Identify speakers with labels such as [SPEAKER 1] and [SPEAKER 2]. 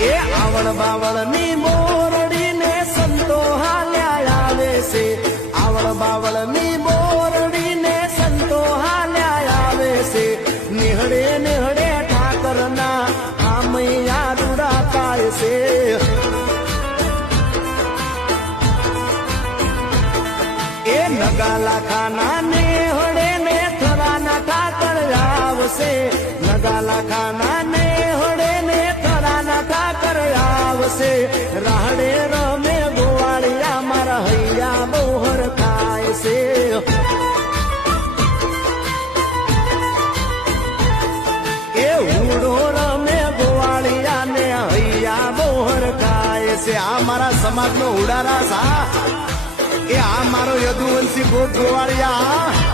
[SPEAKER 1] એ આવણ બાવળની ની મોરડી ને સંતો હાલ્યા આવે છે. આવળ બાવળની ની મોરડી ને સંતો હાલ્યા આવે છે. નિહળે નિહળે ઠાકર ના આમૈયા રૂડા પાય છે. એ નગાલા ખાના ને હળે ને થરાના ઠાકર આવશે નગાલા ખાના આવશે રાહડે રમે ગોવાળિયા, મારા હૈયા મોહર ખાય છે. એ હુડો રમે ગોવાળિયા, ને હૈયા બોહર ખાય છે. આ મારા સમાજનો ઉડારા સા એ આ મારો યદુવંશી ગોટ ગોવાળિયા